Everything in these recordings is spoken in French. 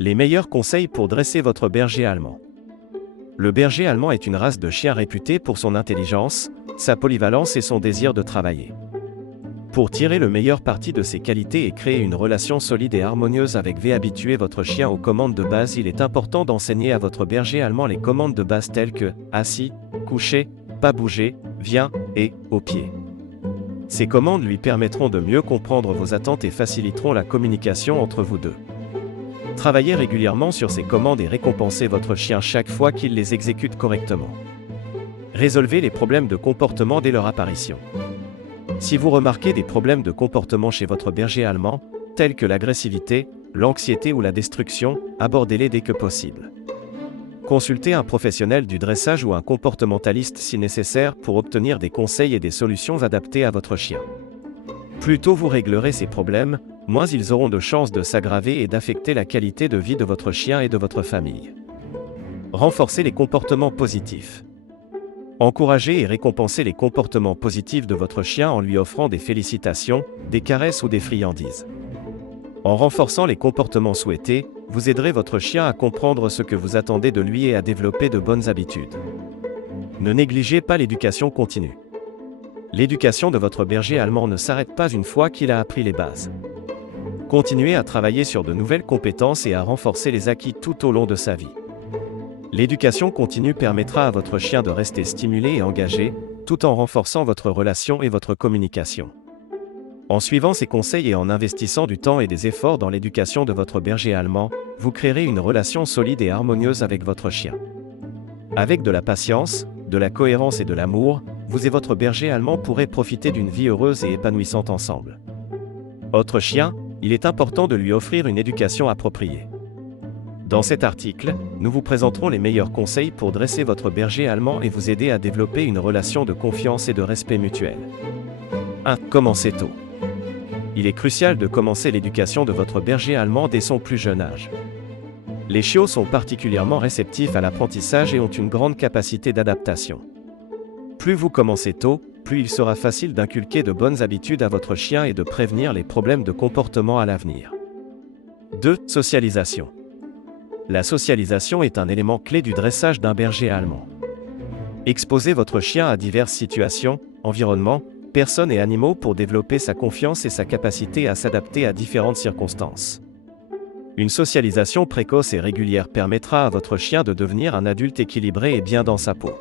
Les meilleurs conseils pour dresser votre berger allemand. Le berger allemand est une race de chien réputée pour son intelligence, sa polyvalence et son désir de travailler. Pour tirer le meilleur parti de ses qualités et créer une relation solide et harmonieuse avec V, habituer votre chien aux commandes de base. Il est important d'enseigner à votre berger allemand les commandes de base telles que assis, couché, pas bouger, viens et au pied. Ces commandes lui permettront de mieux comprendre vos attentes et faciliteront la communication entre vous deux. Travaillez régulièrement sur ces commandes et récompensez votre chien chaque fois qu'il les exécute correctement. Résolvez les problèmes de comportement dès leur apparition. Si vous remarquez des problèmes de comportement chez votre berger allemand, tels que l'agressivité, l'anxiété ou la destruction, abordez-les dès que possible. Consultez un professionnel du dressage ou un comportementaliste si nécessaire pour obtenir des conseils et des solutions adaptées à votre chien. Plus tôt vous réglerez ces problèmes, moins ils auront de chances de s'aggraver et d'affecter la qualité de vie de votre chien et de votre famille. Renforcez les comportements positifs. Encouragez et récompensez les comportements positifs de votre chien en lui offrant des félicitations, des caresses ou des friandises. En renforçant les comportements souhaités, vous aiderez votre chien à comprendre ce que vous attendez de lui et à développer de bonnes habitudes. Ne négligez pas l'éducation continue. L'éducation de votre berger allemand ne s'arrête pas une fois qu'il a appris les bases. Continuez à travailler sur de nouvelles compétences et à renforcer les acquis tout au long de sa vie. L'éducation continue permettra à votre chien de rester stimulé et engagé, tout en renforçant votre relation et votre communication. En suivant ces conseils et en investissant du temps et des efforts dans l'éducation de votre berger allemand, vous créerez une relation solide et harmonieuse avec votre chien. Avec de la patience, de la cohérence et de l'amour, vous et votre berger allemand pourrez profiter d'une vie heureuse et épanouissante ensemble. Votre chien, il est important de lui offrir une éducation appropriée. Dans cet article, nous vous présenterons les meilleurs conseils pour dresser votre berger allemand et vous aider à développer une relation de confiance et de respect mutuel. 1. Commencez tôt. Il est crucial de commencer l'éducation de votre berger allemand dès son plus jeune âge. Les chiots sont particulièrement réceptifs à l'apprentissage et ont une grande capacité d'adaptation. Plus vous commencez tôt, plus il sera facile d'inculquer de bonnes habitudes à votre chien et de prévenir les problèmes de comportement à l'avenir. 2. Socialisation. La socialisation est un élément clé du dressage d'un berger allemand. Exposez votre chien à diverses situations, environnements, personnes et animaux pour développer sa confiance et sa capacité à s'adapter à différentes circonstances. Une socialisation précoce et régulière permettra à votre chien de devenir un adulte équilibré et bien dans sa peau.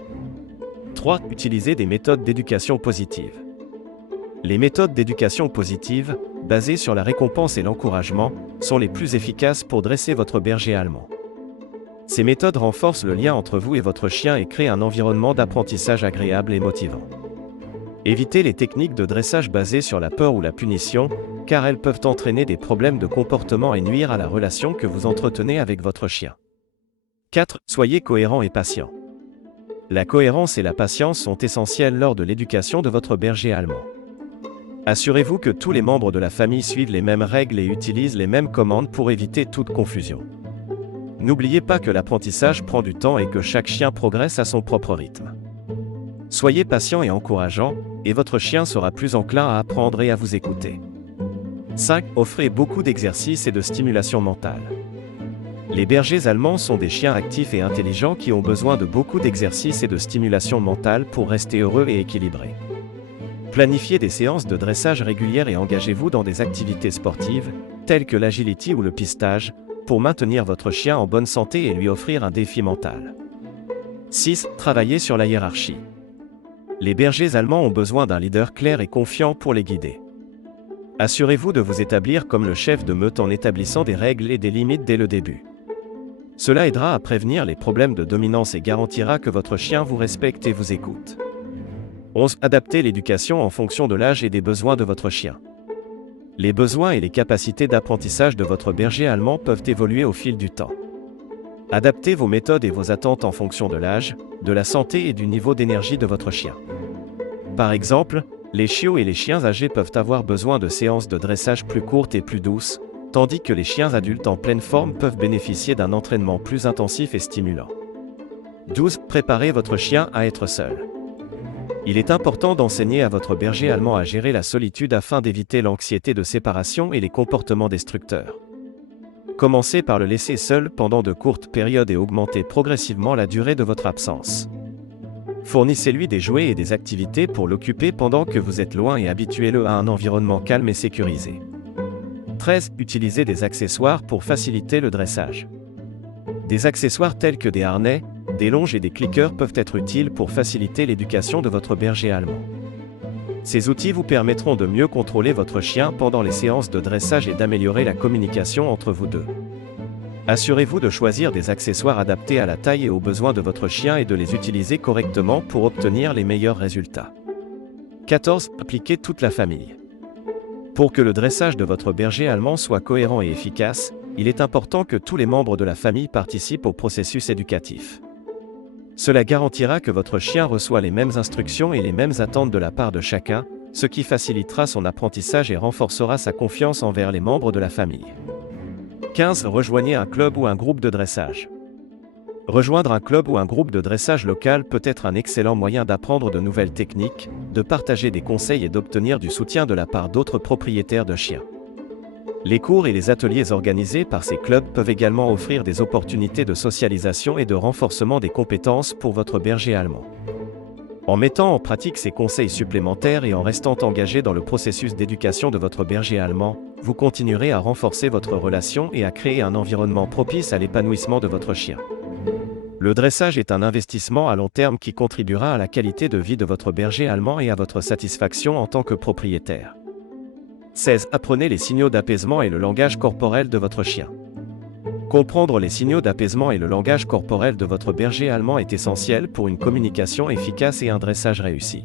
3. Utilisez des méthodes d'éducation positive. Les méthodes d'éducation positive, basées sur la récompense et l'encouragement, sont les plus efficaces pour dresser votre berger allemand. Ces méthodes renforcent le lien entre vous et votre chien et créent un environnement d'apprentissage agréable et motivant. Évitez les techniques de dressage basées sur la peur ou la punition, car elles peuvent entraîner des problèmes de comportement et nuire à la relation que vous entretenez avec votre chien. 4. Soyez cohérent et patient. La cohérence et la patience sont essentielles lors de l'éducation de votre berger allemand. Assurez-vous que tous les membres de la famille suivent les mêmes règles et utilisent les mêmes commandes pour éviter toute confusion. N'oubliez pas que l'apprentissage prend du temps et que chaque chien progresse à son propre rythme. Soyez patient et encourageant, et votre chien sera plus enclin à apprendre et à vous écouter. 5. Offrez beaucoup d'exercices et de stimulation mentale. Les bergers allemands sont des chiens actifs et intelligents qui ont besoin de beaucoup d'exercices et de stimulation mentale pour rester heureux et équilibrés. Planifiez des séances de dressage régulières et engagez-vous dans des activités sportives, telles que l'agility ou le pistage, pour maintenir votre chien en bonne santé et lui offrir un défi mental. 6. Travaillez sur la hiérarchie. Les bergers allemands ont besoin d'un leader clair et confiant pour les guider. Assurez-vous de vous établir comme le chef de meute en établissant des règles et des limites dès le début. Cela aidera à prévenir les problèmes de dominance et garantira que votre chien vous respecte et vous écoute. 11. Adaptez l'éducation en fonction de l'âge et des besoins de votre chien. Les besoins et les capacités d'apprentissage de votre berger allemand peuvent évoluer au fil du temps. Adaptez vos méthodes et vos attentes en fonction de l'âge, de la santé et du niveau d'énergie de votre chien. Par exemple, les chiots et les chiens âgés peuvent avoir besoin de séances de dressage plus courtes et plus douces, tandis que les chiens adultes en pleine forme peuvent bénéficier d'un entraînement plus intensif et stimulant. 12. Préparez votre chien à être seul. Il est important d'enseigner à votre berger allemand à gérer la solitude afin d'éviter l'anxiété de séparation et les comportements destructeurs. Commencez par le laisser seul pendant de courtes périodes et augmentez progressivement la durée de votre absence. Fournissez-lui des jouets et des activités pour l'occuper pendant que vous êtes loin et habituez-le à un environnement calme et sécurisé. 13. Utilisez des accessoires pour faciliter le dressage. Des accessoires tels que des harnais, des longes et des cliqueurs peuvent être utiles pour faciliter l'éducation de votre berger allemand. Ces outils vous permettront de mieux contrôler votre chien pendant les séances de dressage et d'améliorer la communication entre vous deux. Assurez-vous de choisir des accessoires adaptés à la taille et aux besoins de votre chien et de les utiliser correctement pour obtenir les meilleurs résultats. 14. Impliquez toute la famille. Pour que le dressage de votre berger allemand soit cohérent et efficace, il est important que tous les membres de la famille participent au processus éducatif. Cela garantira que votre chien reçoit les mêmes instructions et les mêmes attentes de la part de chacun, ce qui facilitera son apprentissage et renforcera sa confiance envers les membres de la famille. 15. Rejoignez un club ou un groupe de dressage. Rejoindre un club ou un groupe de dressage local peut être un excellent moyen d'apprendre de nouvelles techniques, de partager des conseils et d'obtenir du soutien de la part d'autres propriétaires de chiens. Les cours et les ateliers organisés par ces clubs peuvent également offrir des opportunités de socialisation et de renforcement des compétences pour votre berger allemand. En mettant en pratique ces conseils supplémentaires et en restant engagé dans le processus d'éducation de votre berger allemand, vous continuerez à renforcer votre relation et à créer un environnement propice à l'épanouissement de votre chien. Le dressage est un investissement à long terme qui contribuera à la qualité de vie de votre berger allemand et à votre satisfaction en tant que propriétaire. 16. Apprenez les signaux d'apaisement et le langage corporel de votre chien. Comprendre les signaux d'apaisement et le langage corporel de votre berger allemand est essentiel pour une communication efficace et un dressage réussi.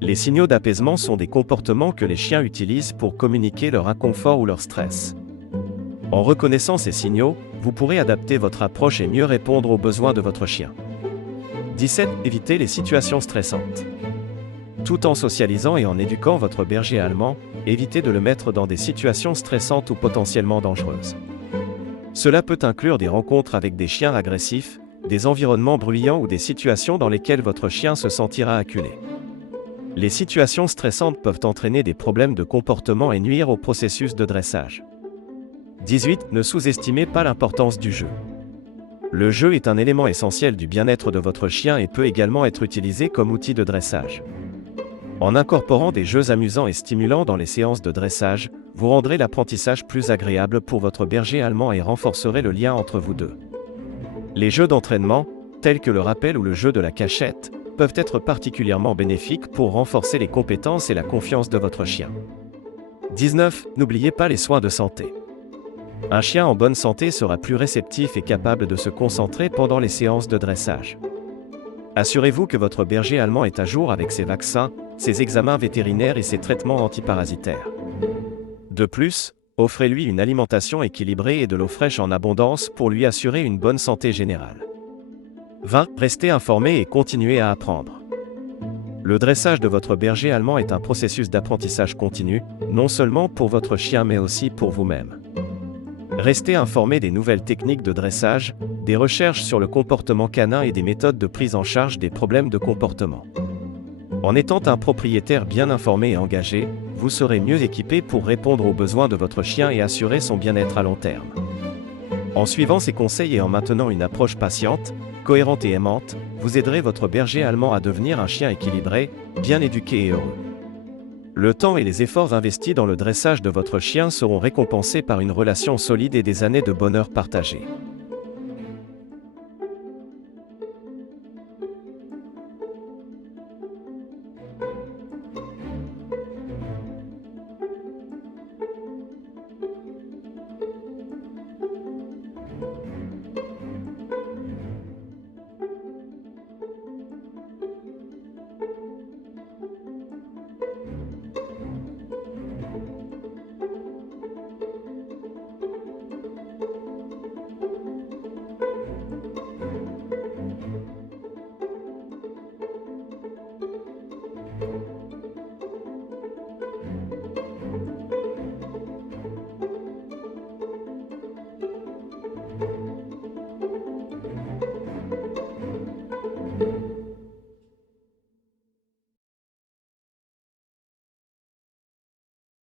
Les signaux d'apaisement sont des comportements que les chiens utilisent pour communiquer leur inconfort ou leur stress. En reconnaissant ces signaux, vous pourrez adapter votre approche et mieux répondre aux besoins de votre chien. 17. Évitez les situations stressantes. Tout en socialisant et en éduquant votre berger allemand, évitez de le mettre dans des situations stressantes ou potentiellement dangereuses. Cela peut inclure des rencontres avec des chiens agressifs, des environnements bruyants ou des situations dans lesquelles votre chien se sentira acculé. Les situations stressantes peuvent entraîner des problèmes de comportement et nuire au processus de dressage. 18. Ne sous-estimez pas l'importance du jeu. Le jeu est un élément essentiel du bien-être de votre chien et peut également être utilisé comme outil de dressage. En incorporant des jeux amusants et stimulants dans les séances de dressage, vous rendrez l'apprentissage plus agréable pour votre berger allemand et renforcerez le lien entre vous deux. Les jeux d'entraînement, tels que le rappel ou le jeu de la cachette, peuvent être particulièrement bénéfiques pour renforcer les compétences et la confiance de votre chien. 19. N'oubliez pas les soins de santé. Un chien en bonne santé sera plus réceptif et capable de se concentrer pendant les séances de dressage. Assurez-vous que votre berger allemand est à jour avec ses vaccins, ses examens vétérinaires et ses traitements antiparasitaires. De plus, offrez-lui une alimentation équilibrée et de l'eau fraîche en abondance pour lui assurer une bonne santé générale. 20. Restez informé et continuez à apprendre. Le dressage de votre berger allemand est un processus d'apprentissage continu, non seulement pour votre chien mais aussi pour vous-même. Restez informé des nouvelles techniques de dressage, des recherches sur le comportement canin et des méthodes de prise en charge des problèmes de comportement. En étant un propriétaire bien informé et engagé, vous serez mieux équipé pour répondre aux besoins de votre chien et assurer son bien-être à long terme. En suivant ces conseils et en maintenant une approche patiente, cohérente et aimante, vous aiderez votre berger allemand à devenir un chien équilibré, bien éduqué et heureux. Le temps et les efforts investis dans le dressage de votre chien seront récompensés par une relation solide et des années de bonheur partagé.